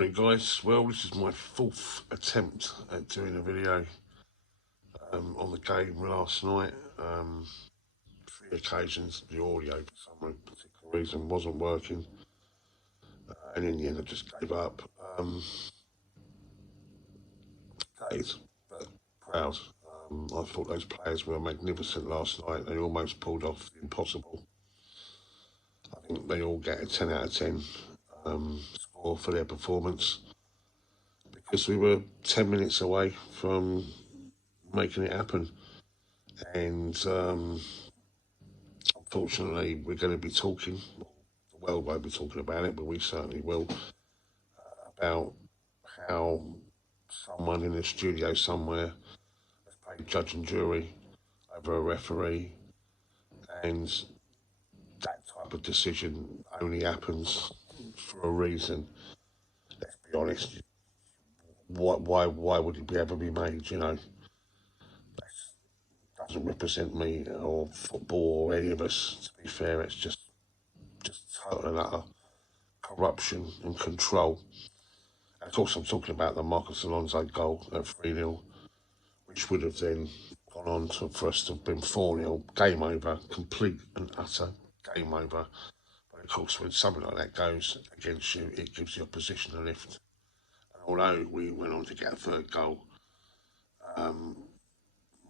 Morning guys, well this is my fourth attempt at doing a video on the game last night. Three occasions the audio for some particular reason wasn't working, and in the end I just gave up. Days, but proud. I thought those players were magnificent last night. They almost pulled off the impossible. I think they all get a 10 out of 10 score for their performance, because we were 10 minutes away from making it happen. And unfortunately, we're going to be talking, the world won't be talking about it, but we certainly will, about how someone in a studio somewhere has played judge and jury over a referee, and that type of decision only happens for a reason. Let's be honest. Why would it ever be made? Doesn't represent me or football or any of us. To be fair, it's just total and utter corruption and control. And of course, I'm talking about the Marcus Alonso goal at 3-0, which would have then gone on for us to have been 4-0, game over, complete and utter game over. But of course, when something like that goes against you, it gives the opposition a lift. And although we went on to get a third goal,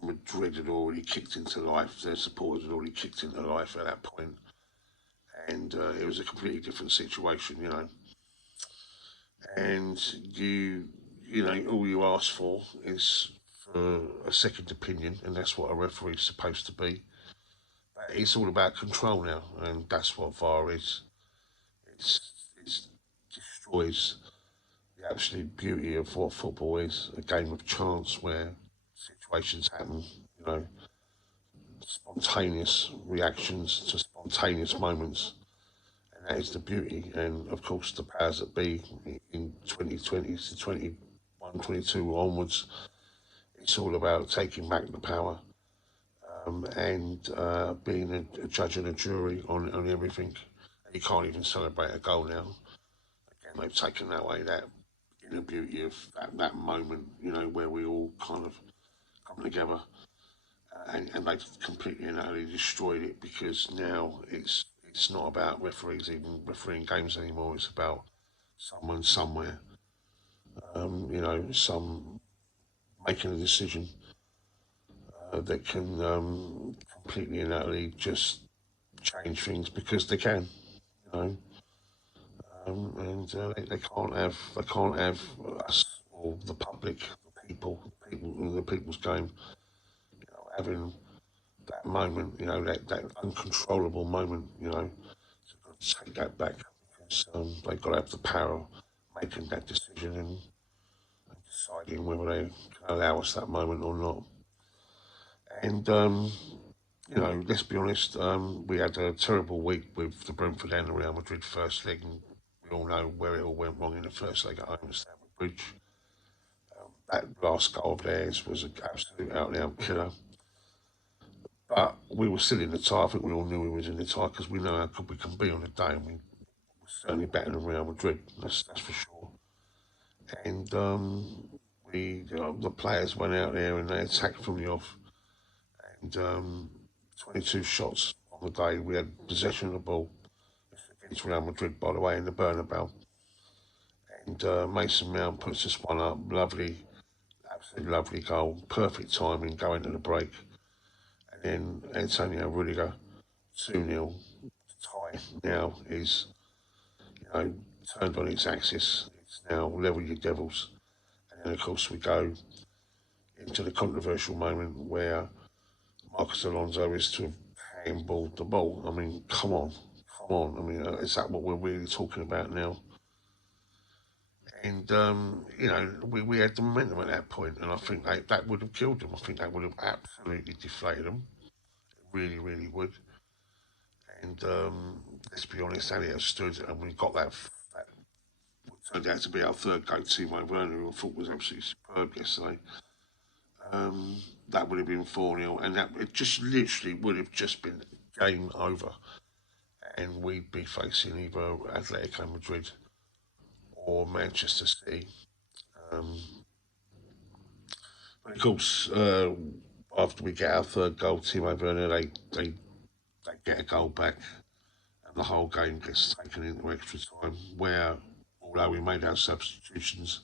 Madrid had already kicked into life. Their supporters had already kicked into life at that point, and it was a completely different situation. And all you ask for is for a second opinion, and that's what a referee's supposed to be. But it's all about control now, and that's what VAR is. It destroys the absolute beauty of what football is, a game of chance where situations happen, spontaneous reactions to spontaneous moments. And that is the beauty. And of course, the powers that be in 2020 to 21, 22 onwards, it's all about taking back the power, and being a judge and a jury on everything. And you can't even celebrate a goal now. Again, they've taken that away, that in the beauty of that moment, where we all kind of come together, and they've completely and utterly destroyed it, because now it's not about referees even refereeing games anymore. It's about someone somewhere, some making a decision that can completely and utterly just change things because they can, and they can't have us or the public, the people's game, having that moment, that uncontrollable moment, so got to take that back, because they've got to have the power of making that decision and deciding whether they can allow us that moment or not. And let's be honest, we had a terrible week with the Brentford and the Real Madrid first leg, and we all know where it all went wrong in the first leg at home at Stamford Bridge. That last goal of theirs was an absolute out-and-out killer. But we were still in the tie. I think we all knew we was in the tie, because we know how good we can be on the day, and we were certainly better than Real Madrid. That's for sure. And the players went out there and they attacked from the off. And 22 shots on the day. We had possession of the ball against Real Madrid, by the way, in the Bernabeu. And Mason Mount puts us one up. Lovely, absolutely lovely goal. Perfect timing going to the break. And then Antonio Rudiger, 2-0. The tie now is, turned on its axis. It's now level your devils. And then, of course, we go into the controversial moment where Marcus Alonso is to have handballed the ball. I mean, come on. I mean, is that what we're really talking about now? And, we had the momentum at that point, and I think that would have killed them. I think that would have absolutely deflated them. It really, really would. And let's be honest, Elliot stood, and we got that what turned out to be our third goal, Timo Werner, who I thought was absolutely superb yesterday. That would have been 4-0, and it just literally would have just been game over. And we'd be facing either Atletico Madrid or Manchester City. Um, but of course, after we get our third goal, Timo Werner, they get a goal back, and the whole game gets taken into extra time. Where, although we made our substitutions,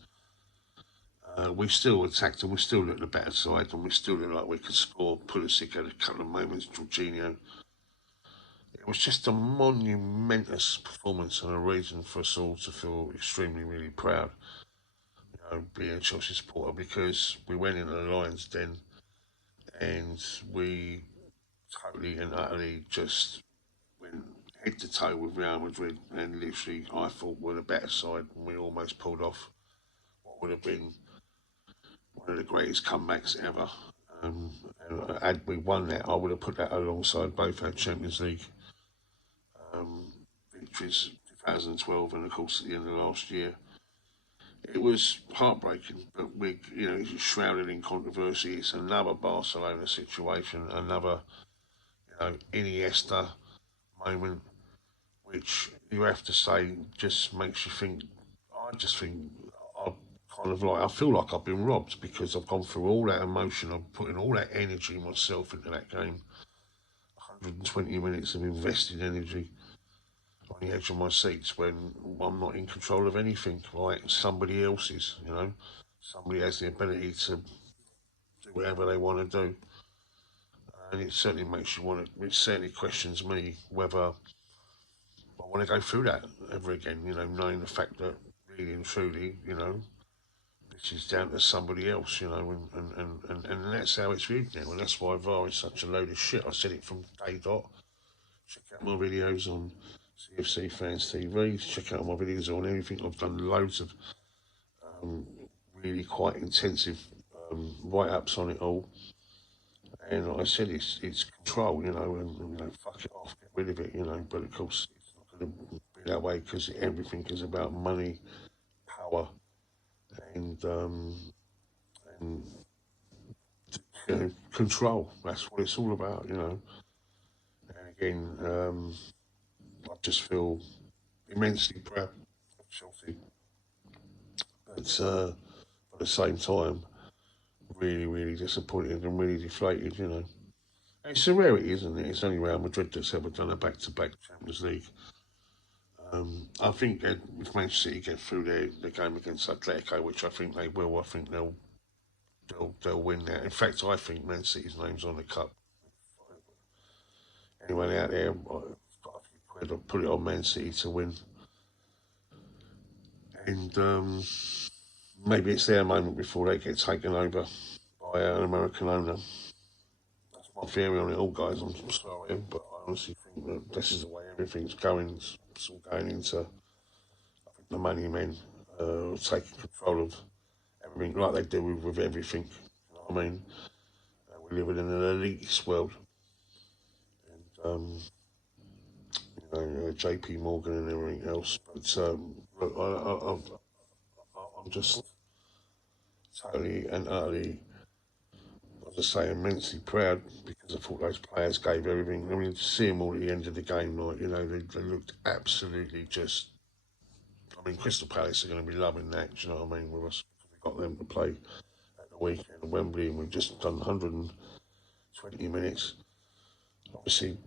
we still attacked and we still looked the better side, and we still looked like we could score. Pulisic had a couple of moments, Jorginho. It was just a monumentous performance and a reason for us all to feel extremely, really proud, being a Chelsea supporter, because we went into the Lions Den and we totally and utterly just went head to toe with Real Madrid, and literally I thought we're the better side, and we almost pulled off what would have been one of the greatest comebacks ever. Um, and had we won that, I would have put that alongside both our Champions League um, victories, 2012, and of course at the end of last year. It was heartbreaking, but it's shrouded in controversy. It's another Barcelona situation, another, Iniesta moment, which you have to say just makes you think. I just think I I feel like I've been robbed because I've gone through all that emotion, I'm putting all that energy myself into that game, 120 minutes of invested energy on the edge of my seats when I'm not in control of anything, like somebody else is, Somebody has the ability to do whatever they want to do. And it certainly makes you want to, it certainly questions me whether I want to go through that ever again, knowing the fact that really and truly, this is down to somebody else, and that's how it's viewed now. And that's why VAR is such a load of shit. I said it from day dot. Check out my videos on CFC Fans TV. Check out my videos on everything. I've done loads of um, really quite intensive write-ups on it all. And like I said, it's control, and fuck it off, get rid of it, But of course, it's not going to be that way because everything is about money, power, and and control. That's what it's all about. And again, I just feel immensely proud of Chelsea, but at the same time, really, really disappointed and really deflated. It's a rarity, isn't it? It's only Real Madrid that's ever done a back-to-back Champions League. I think that if Manchester City get through their game against Atletico, which I think they will, I think they'll win that. In fact, I think Man City's name's on the cup. Anyone out there, I've got a few quid. I'll put it on Man City to win, and maybe it's their moment before they get taken over by an American owner. That's my theory on it all, guys. I'm sorry, but I honestly think that this is the way everything's going. It's all going into, I think, the money men taking control of everything, like they do with everything. You know what I mean? We live in an elitist world, and JP Morgan and everything else. But look, I'm just totally and utterly, as I say, immensely proud because I thought those players gave everything. I mean, to see them all at the end of the game, like, they looked absolutely just. I mean, Crystal Palace are going to be loving that, do you know what I mean, with us. We got them to play at the weekend at Wembley, and we've just done 120 minutes. Obviously,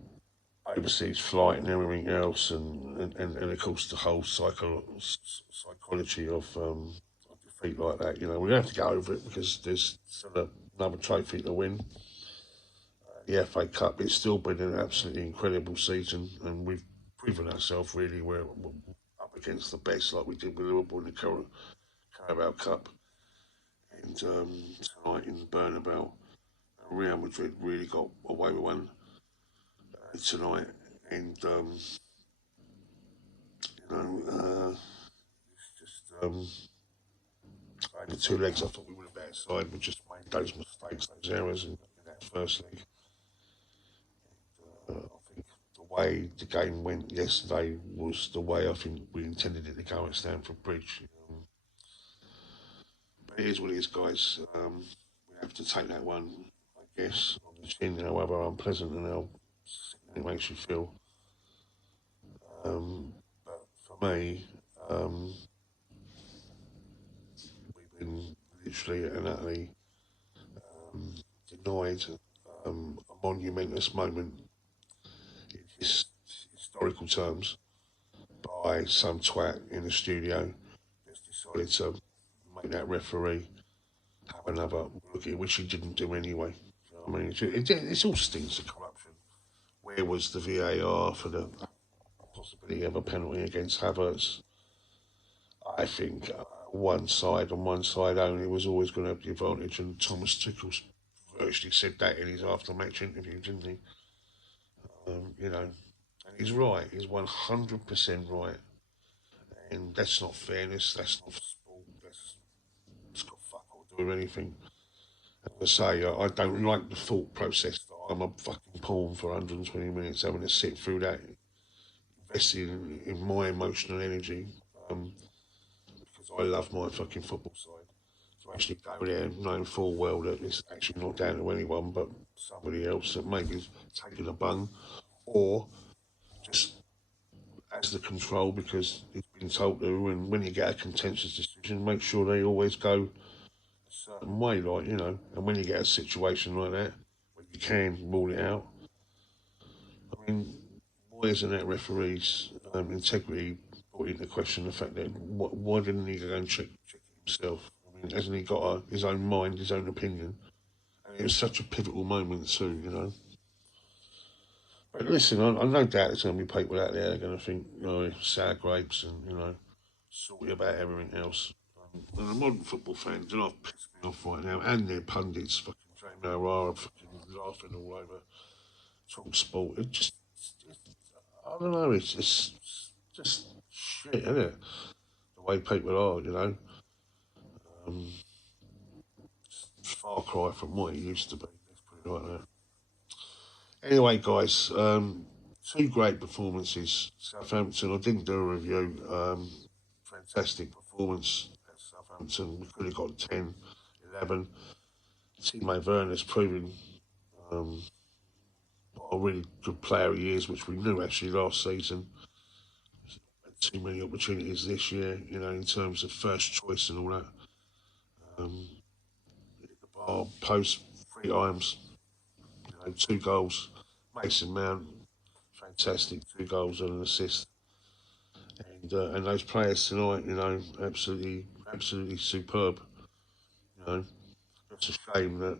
overseas flight and everything else, and of course the whole psychology of defeat like that. We're gonna have to get over it because there's still another trophy to win. The FA Cup. It's still been an absolutely incredible season, and we've proven ourselves. Really, we're up against the best, like we did with Liverpool in the Carabao Cup, and tonight in the Bernabeu, Real Madrid really got away with one tonight, and just over two legs. I thought we would have been outside. We just made those mistakes, those errors in that first leg. I think the way the game went yesterday was the way I think we intended it to go at Stamford Bridge. But it is what it is, guys. We have to take that one, I guess, on the chin, however unpleasant and how it makes you feel. But for me, totally and utterly denied a monumentous moment in historical terms by some twat in the studio that's decided to make that referee have another look at it, which he didn't do anyway. You know what I mean, it's all stinks of corruption. Where was the VAR for the possibility of a penalty against Havertz? I think on one side only, was always going to have the advantage, and Thomas Tuchel virtually said that in his after-match interview, didn't he? You know, and he's right. He's 100% right, and that's not fairness. That's not sport. It's got fuck all to do with anything. As I say, I don't like the thought process that I'm a fucking pawn for 120 minutes having to sit through that, investing in my emotional energy. Um, because I love my fucking football side. To actually go there knowing full well that it's actually not down to anyone but somebody else that maybe taking a bung or just has the control because it's been told to. And when you get a contentious decision, make sure they always go a certain way, like, you know. And when you get a situation like that, where you can rule it out, I mean, why isn't that referee's integrity put into question the fact that why didn't he go and check it himself? I mean, hasn't he got his own mind, his own opinion? And it was such a pivotal moment too, you know. But listen, I no doubt there's going to be people out there that are going to think, you know, sour grapes and, you know, salty about everything else. And the modern football fans, do not piss me off right now, and their pundits, fucking Jamie O'Hara, fucking laughing all over talk sport. I don't know, it's just shit, isn't it? The way people are, you know. Um, Far cry from what it used to be, let's put it like that. Anyway, guys, two great performances. Southampton, I didn't do a review. Fantastic performance at Southampton. We could have got 10, 11. Timo Werner's proven um, what a really good player he is, which we knew actually last season. Had too many opportunities this year, you know, in terms of first choice and all that. Um, hit the bar, post, 3 times, you know, 2 goals. Mason Mount, fantastic, 2 goals and an assist. And those players tonight, you know, absolutely superb. You know, it's a shame that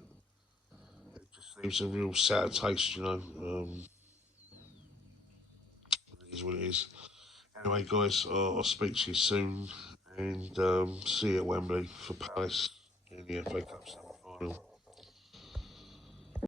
it just leaves a real sour taste. You know, it is what it is. Anyway, guys, I'll speak to you soon, and see you at Wembley for Palace in the FA Cup semi-final.